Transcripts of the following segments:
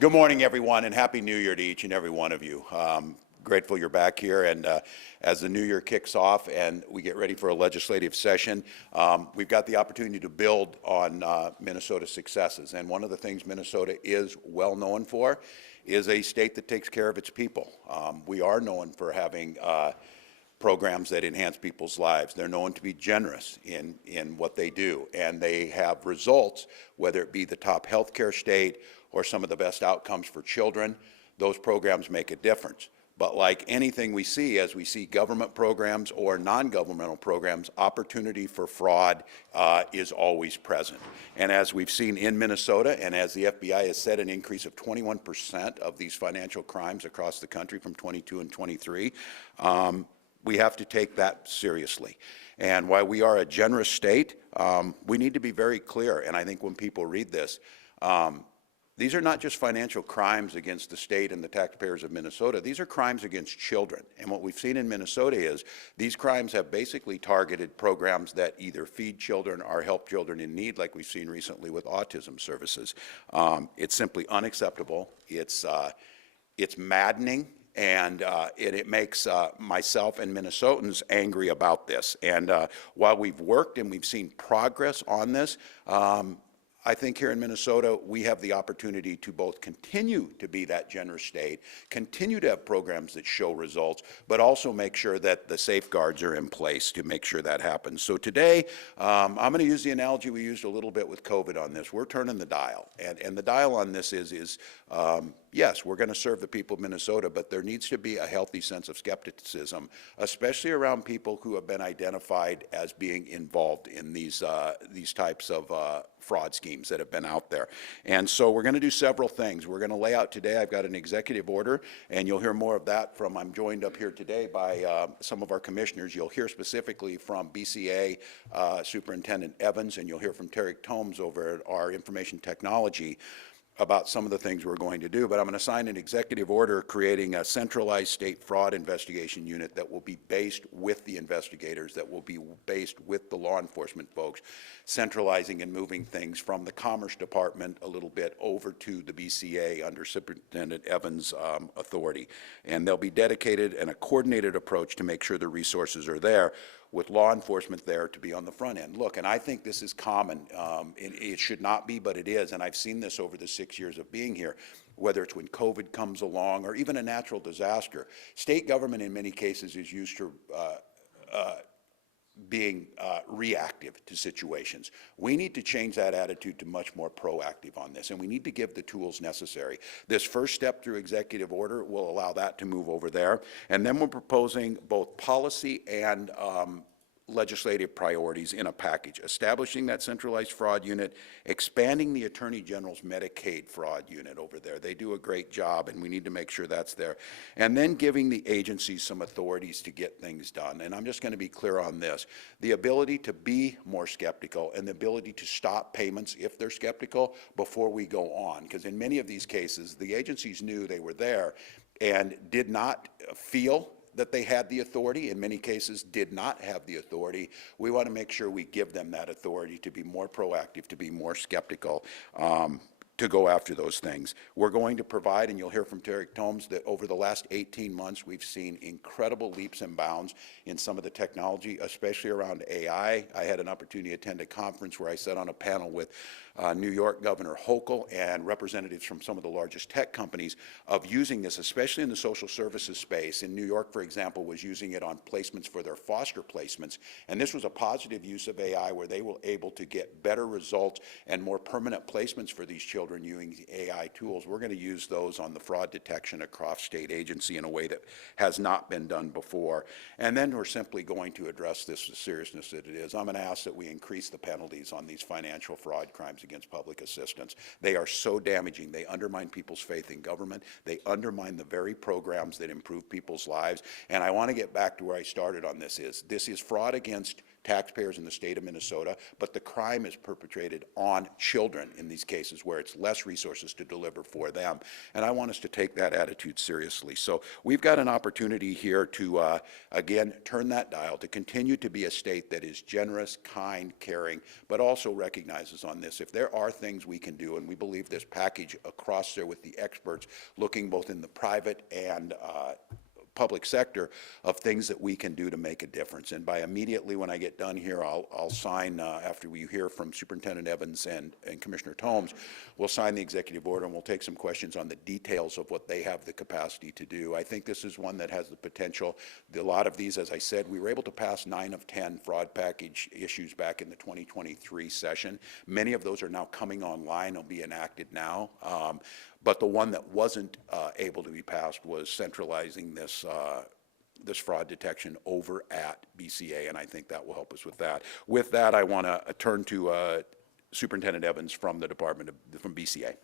Good morning, everyone, and Happy New Year to each and every one of you. Grateful you're back here, and as the new year kicks off and we get ready for a legislative session, we've got the opportunity to build on Minnesota's successes. And one of the things Minnesota is well known for is a state that takes care of its people. We are known for having programs that enhance people's lives. They're known to be generous in what they do, and they have results, whether it be the top healthcare state or some of the best outcomes for children. Those programs make a difference. But like anything we see, as we see government programs or non-governmental programs, opportunity for fraud is always present. And as we've seen in Minnesota, and as the FBI has said, an increase of 21% of these financial crimes across the country from 22 and 23, we have to take that seriously. And while we are a generous state, we need to be very clear. And I think when people read this, these are not just financial crimes against the state and the taxpayers of Minnesota. These are crimes against children. And what we've seen in Minnesota is these crimes have basically targeted programs that either feed children or help children in need, like we've seen recently with autism services. It's simply unacceptable. It's maddening. And it makes myself and Minnesotans angry about this. And while we've worked and we've seen progress on this, I think here in Minnesota, we have the opportunity to both continue to be that generous state, continue to have programs that show results, but also make sure that the safeguards are in place to make sure that happens. So today, I'm going to use the analogy we used a little bit with COVID on this. We're turning the dial. And the dial on this is yes, we're going to serve the people of Minnesota, but there needs to be a healthy sense of skepticism, especially around people who have been identified as being involved in these types of fraud schemes that have been out there. And so we're going to do several things. We're going to lay out today, I've got an executive order, and you'll hear more of that from, I'm joined up here today by some of our commissioners. You'll hear specifically from BCA Superintendent Evans, and you'll hear from Terry Tomes over at our information technology about some of the things we're going to do. But I'm going to sign an executive order creating a centralized state fraud investigation unit that will be based with the investigators, that will be based with the law enforcement folks, centralizing and moving things from the Commerce Department a little bit over to the BCA under Superintendent Evans' authority. And they'll be dedicated and a coordinated approach to make sure the resources are there, with law enforcement there to be on the front end. Look, and I think this is common. It should not be, but it is, and I've seen this over the 6 years of being here, whether it's when COVID comes along or even a natural disaster. State government in many cases is used to being reactive to situations. We need to change that attitude to much more proactive on this, and we need to give the tools necessary. This first step through executive order will allow that to move over there, and then we're proposing both policy and legislative priorities in a package, establishing that centralized fraud unit, expanding the Attorney General's Medicaid fraud unit over there. They do a great job, and we need to make sure that's there. And then giving the agencies some authorities to get things done. And I'm just going to be clear on this. The ability to be more skeptical and the ability to stop payments if they're skeptical before we go on. Because in many of these cases, the agencies knew they were there and did not feel that they had the authority, in many cases did not have the authority. We want to make sure we give them that authority to be more proactive, to be more skeptical, to go after those things. We're going to provide, and you'll hear from Terry Tomes, that over the last 18 months we've seen incredible leaps and bounds in some of the technology, especially around AI. I had an opportunity to attend a conference where I sat on a panel with New York Governor Hochul and representatives from some of the largest tech companies of using this, especially in the social services space. In New York, for example, was using it on placements for their foster placements. And this was a positive use of AI where they were able to get better results and more permanent placements for these children using AI tools. We're going to use those on the fraud detection across state agency in a way that has not been done before. And then we're simply going to address this with the seriousness that it is. I'm going to ask that we increase the penalties on these financial fraud crimes against public assistance. They are so damaging. They undermine people's faith in government. They undermine the very programs that improve people's lives. And I want to get back to where I started on this is fraud against taxpayers in the state of Minnesota, but the crime is perpetrated on children in these cases where it's less resources to deliver for them. And I want us to take that attitude seriously. So we've got an opportunity here to, again, turn that dial, to continue to be a state that is generous, kind, caring, but also recognizes on this if there are things we can do, and we believe this package across there with the experts looking both in the private and public sector of things that we can do to make a difference. And by immediately when I get done here, I'll sign, after we hear from Superintendent Evans and Commissioner Tomes, we'll sign the executive order and we'll take some questions on the details of what they have the capacity to do. I think this is one that has the potential. A lot of these, as I said, we were able to pass 9 of 10 fraud package issues back in the 2023 session. Many of those are now coming online, will be enacted now. But the one that wasn't able to be passed was centralizing this this fraud detection over at BCA, and I think that will help us with that. With that, I want to turn to Superintendent Evans from the Department of, from BCA.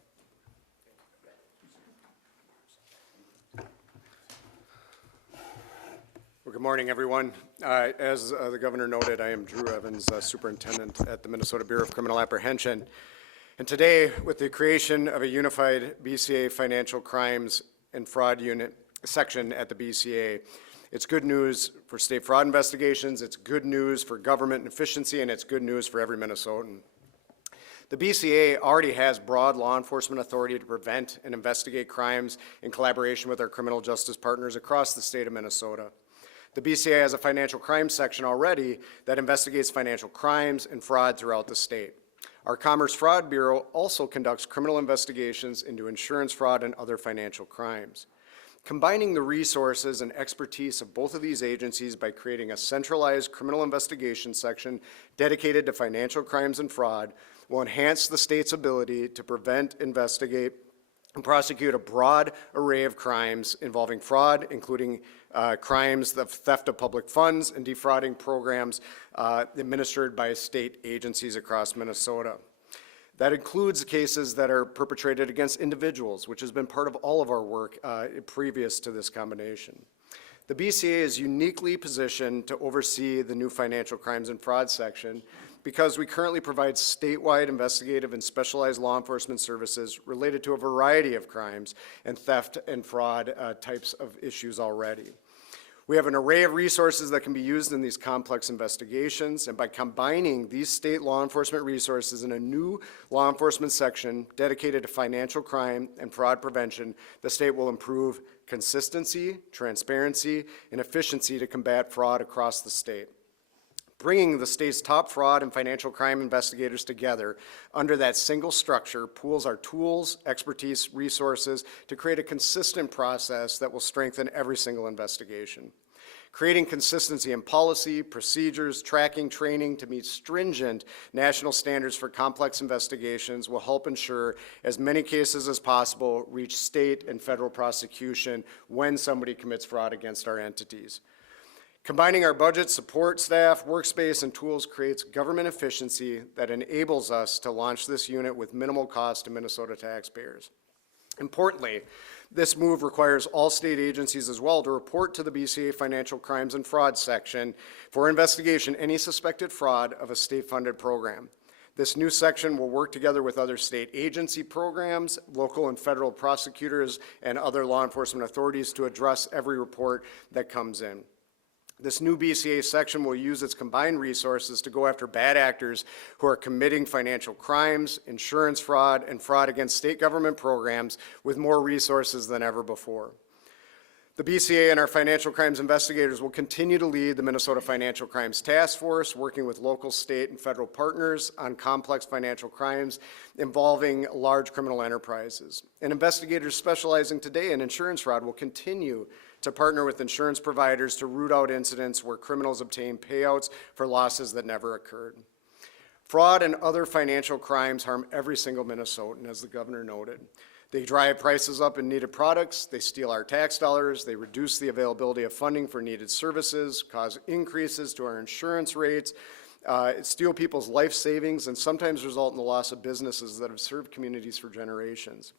Well, good morning, everyone. As the governor noted, I am Drew Evans, Superintendent at the Minnesota Bureau of Criminal Apprehension. And today, with the creation of a unified BCA financial crimes and fraud unit section at the BCA, it's good news for state fraud investigations, it's good news for government efficiency, and it's good news for every Minnesotan. The BCA already has broad law enforcement authority to prevent and investigate crimes in collaboration with our criminal justice partners across the state of Minnesota. The BCA has a financial crimes section already that investigates financial crimes and fraud throughout the state. Our Commerce Fraud Bureau also conducts criminal investigations into insurance fraud and other financial crimes. Combining the resources and expertise of both of these agencies by creating a centralized criminal investigation section dedicated to financial crimes and fraud will enhance the state's ability to prevent, investigate, and prosecute a broad array of crimes involving fraud, including crimes of theft of public funds and defrauding programs administered by state agencies across Minnesota. That includes cases that are perpetrated against individuals, which has been part of all of our work previous to this combination. The BCA is uniquely positioned to oversee the new financial crimes and fraud section because we currently provide statewide investigative and specialized law enforcement services related to a variety of crimes and theft and fraud types of issues already. We have an array of resources that can be used in these complex investigations, and by combining these state law enforcement resources in a new law enforcement section dedicated to financial crime and fraud prevention, the state will improve consistency, transparency, and efficiency to combat fraud across the state. Bringing the state's top fraud and financial crime investigators together under that single structure pools our tools, expertise, resources to create a consistent process that will strengthen every single investigation. Creating consistency in policy, procedures, tracking, training to meet stringent national standards for complex investigations will help ensure as many cases as possible reach state and federal prosecution when somebody commits fraud against our entities. Combining our budget, support staff, workspace, and tools creates government efficiency that enables us to launch this unit with minimal cost to Minnesota taxpayers. Importantly, this move requires all state agencies as well to report to the BCA Financial Crimes and Fraud section for investigation any suspected fraud of a state-funded program. This new section will work together with other state agency programs, local and federal prosecutors, and other law enforcement authorities to address every report that comes in. This new BCA section will use its combined resources to go after bad actors who are committing financial crimes, insurance fraud, and fraud against state government programs with more resources than ever before. The BCA and our financial crimes investigators will continue to lead the Minnesota Financial Crimes Task Force, working with local, state, and federal partners on complex financial crimes involving large criminal enterprises. And investigators specializing today in insurance fraud will continue to partner with insurance providers to root out incidents where criminals obtain payouts for losses that never occurred. Fraud and other financial crimes harm every single Minnesotan, as the governor noted. They drive prices up in needed products, they steal our tax dollars, they reduce the availability of funding for needed services, cause increases to our insurance rates, steal people's life savings, and sometimes result in the loss of businesses that have served communities for generations.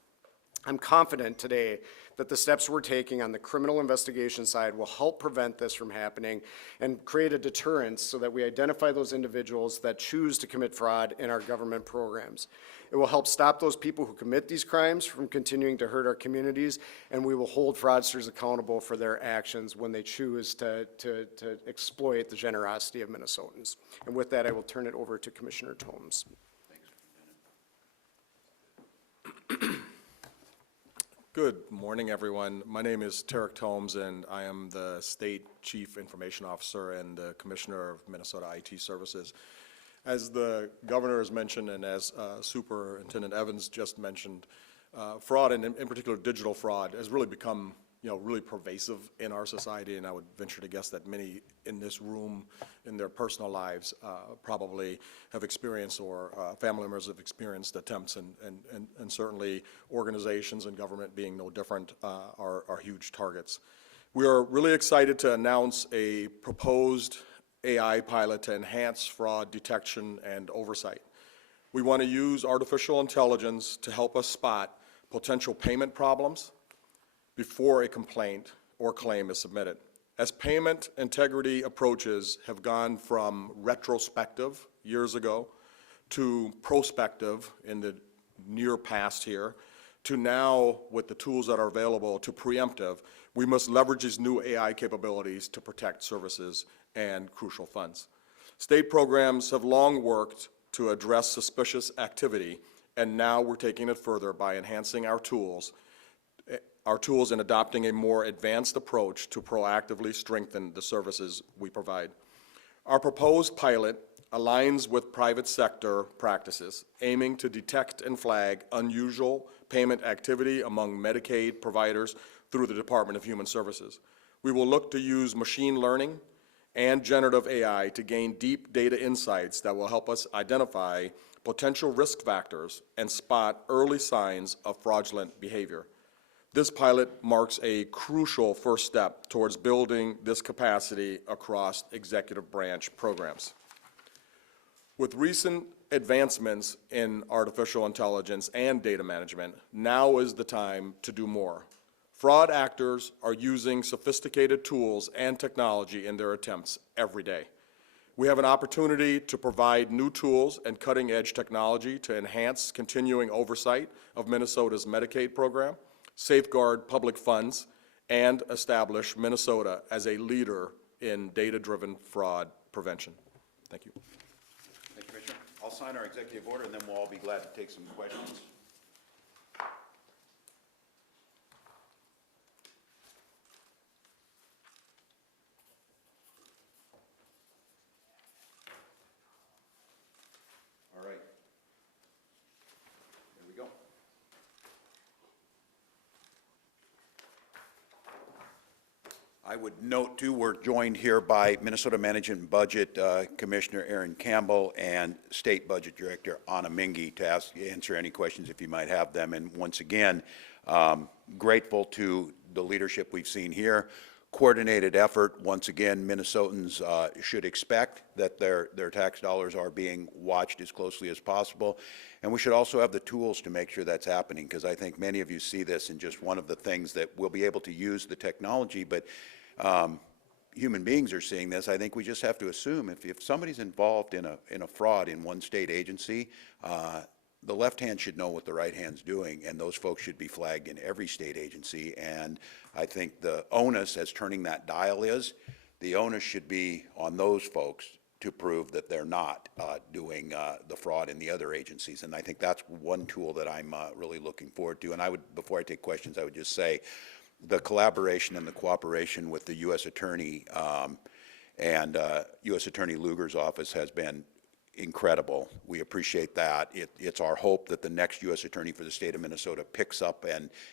I'm confident today that the steps we're taking on the criminal investigation side will help prevent this from happening and create a deterrence so that we identify those individuals that choose to commit fraud in our government programs. It will help stop those people who commit these crimes from continuing to hurt our communities, and we will hold fraudsters accountable for their actions when they choose to exploit the generosity of Minnesotans. And with that, I will turn it over to Commissioner Tomes. Good morning, everyone. My name is Tarek Tomes, and I am the State Chief Information Officer and the Commissioner of Minnesota IT Services. As the Governor has mentioned, and as Superintendent Evans just mentioned, fraud, and in particular digital fraud, has really become really pervasive in our society, and I would venture to guess that many in this room, in their personal lives, probably have experienced, or family members have experienced attempts, and certainly organizations and government being no different are huge targets. We are really excited to announce a proposed AI pilot to enhance fraud detection and oversight. We want to use artificial intelligence to help us spot potential payment problems before a complaint or claim is submitted. As payment integrity approaches have gone from retrospective years ago to prospective in the near past here, to now with the tools that are available to preemptive, we must leverage these new AI capabilities to protect services and crucial funds. State programs have long worked to address suspicious activity, and now we're taking it further by enhancing our tools and adopting a more advanced approach to proactively strengthen the services we provide. Our proposed pilot aligns with private sector practices, aiming to detect and flag unusual payment activity among Medicaid providers through the Department of Human Services. We will look to use machine learning and generative AI to gain deep data insights that will help us identify potential risk factors and spot early signs of fraudulent behavior. This pilot marks a crucial first step towards building this capacity across executive branch programs. With recent advancements in artificial intelligence and data management, now is the time to do more. Fraud actors are using sophisticated tools and technology in their attempts every day. We have an opportunity to provide new tools and cutting-edge technology to enhance continuing oversight of Minnesota's Medicaid program, safeguard public funds, and establish Minnesota as a leader in data-driven fraud prevention. Thank you. Thank you, Commissioner. I'll sign our executive order, and then we'll all be glad to take some questions. All right. There we go. I would note, too, we're joined here by Minnesota Management and Budget Commissioner Aaron Campbell and State Budget Director Anna Mingy to answer any questions if you might have them. And once again, grateful to the leadership we've seen here. Coordinated effort. Once again, Minnesotans should expect that their tax dollars are being watched as closely as possible. And we should also have the tools to make sure that's happening, because I think many of you see this in just one of the things that we'll be able to use the technology, but human beings are seeing this. I think we just have to assume if somebody's involved in a fraud in one state agency, the left hand should know what the right hand's doing, and those folks should be flagged in every state agency. And I think the onus, as turning that dial is, the onus should be on those folks to prove that they're not doing the fraud in the other agencies. And I think that's one tool that I'm really looking forward to. And I would, before I take questions, I would just say the collaboration and the cooperation with the U.S. Attorney and U.S. Attorney Lugar's office has been incredible. We appreciate that. It's our hope that the next U.S. Attorney for the state of Minnesota picks up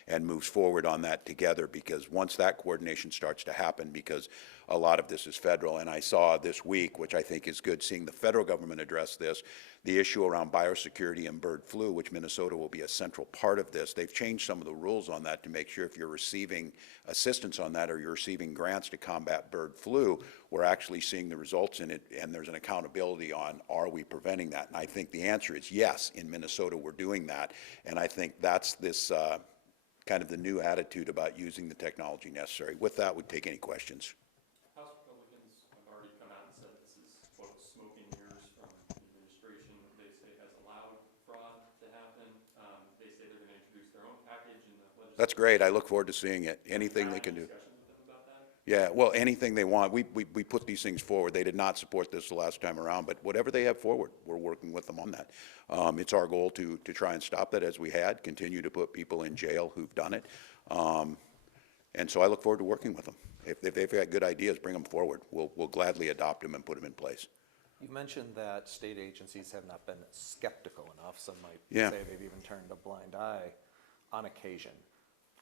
and moves forward on that together, because once that coordination starts to happen, because a lot of this is federal, and I saw this week, which I think is good, seeing the federal government address this, the issue around biosecurity and bird flu, which Minnesota will be a central part of this. They've changed some of the rules on that to make sure if you're receiving assistance on that or you're receiving grants to combat bird flu, we're actually seeing the results in it, and there's an accountability on, are we preventing that? And I think the answer is yes. In Minnesota, we're doing that, and I think that's this kind of the new attitude about using the technology necessary. With that, we'd take any questions. House Republicans have already come out and said this is, quote, smoke and mirrors from the administration. They say has allowed fraud to happen. They say they're going to introduce their own package in the legislature. That's great. I look forward to seeing it. Anything they can do. Discussions with them about that? Yeah, well, anything they want. We put these things forward. They did not support this the last time around, but whatever they have forward, we're working with them on that. It's our goal to try and stop that as we had, continue to put people in jail who've done it. And so I look forward to working with them. If they've got good ideas, bring them forward. We'll gladly adopt them and put them in place. You mentioned that state agencies have not been skeptical enough. Some might Yeah. say they've even turned a blind eye on occasion.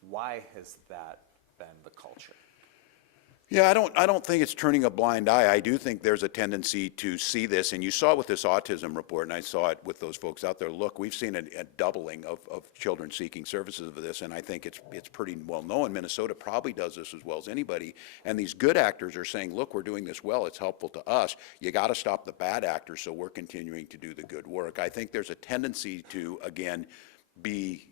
Why has that been the culture? Yeah, I don't think it's turning a blind eye. I do think there's a tendency to see this, and you saw it with this autism report, and I saw it with those folks out there. Look, we've seen a doubling of children seeking services of this, and I think it's pretty well known. Minnesota probably does this as well as anybody, and these good actors are saying, look, we're doing this well, it's helpful to us. You got to stop the bad actors, so we're continuing to do the good work. I think there's a tendency to, again, be,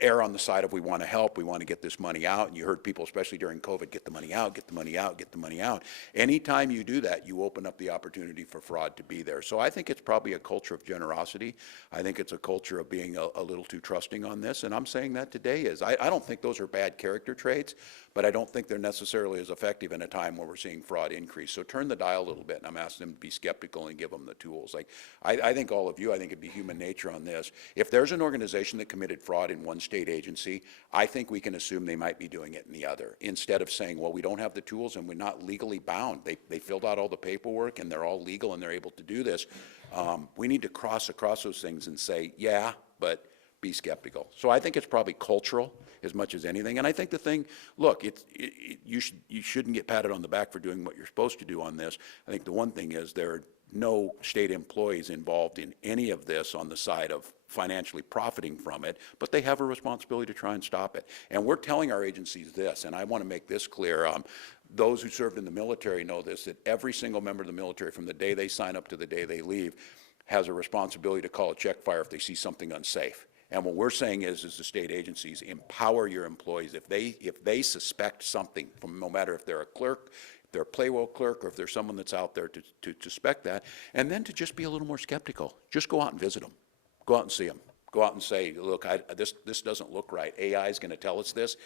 err on the side of we want to help, we want to get this money out, and you heard people, especially during COVID, get the money out, get the money out, get the money out. Anytime you do that, you open up the opportunity for fraud to be there. So I think it's probably a culture of generosity. I think it's a culture of being a little too trusting on this, and I'm saying that today is. I don't think those are bad character traits, but I don't think they're necessarily as effective in a time where we're seeing fraud increase. So turn the dial a little bit, and I'm asking them to be skeptical and give them the tools. Like, I think all of you, I think it'd be human nature on this. If there's an organization that committed fraud in one state agency, I think we can assume they might be doing it in the other, instead of saying, well, we don't have the tools and we're not legally bound. They filled out all the paperwork and they're all legal and they're able to do this. We need to cross across those things and say, yeah, but be skeptical. So I think it's probably cultural as much as anything. And I think the thing, look, you shouldn't get patted on the back for doing what you're supposed to do on this. I think the one thing is there are no state employees involved in any of this on the side of financially profiting from it, but they have a responsibility to try and stop it. And we're telling our agencies this, and I want to make this clear. Those who served in the military know this, that every single member of the military, from the day they sign up to the day they leave, has a responsibility to call a check fire if they see something unsafe. And what we're saying is the state agencies, empower your employees. If they suspect something, from no matter if they're a clerk, if they're a payroll clerk, or if there's someone that's out there to suspect that, and then to just be a little more skeptical. Just go out and visit them. Go out and see them. Go out and say, look, this doesn't look right. AI is going to tell us this.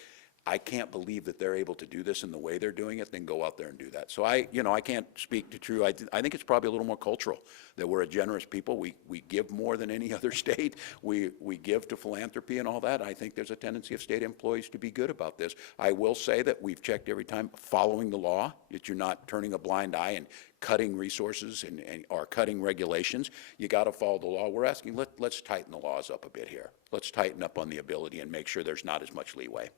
I can't believe that they're able to do this in the way they're doing it, then go out there and do that. So I can't speak to true. I think it's probably a little more cultural, that we're a generous people. We give more than any other state. We give to philanthropy and all that. I think there's a tendency of state employees to be good about this. I will say that we've checked every time, following the law, that you're not turning a blind eye and cutting resources or cutting regulations. You got to follow the law. We're asking, let's tighten the laws up a bit here. Let's tighten up on the ability and make sure there's not as much leeway.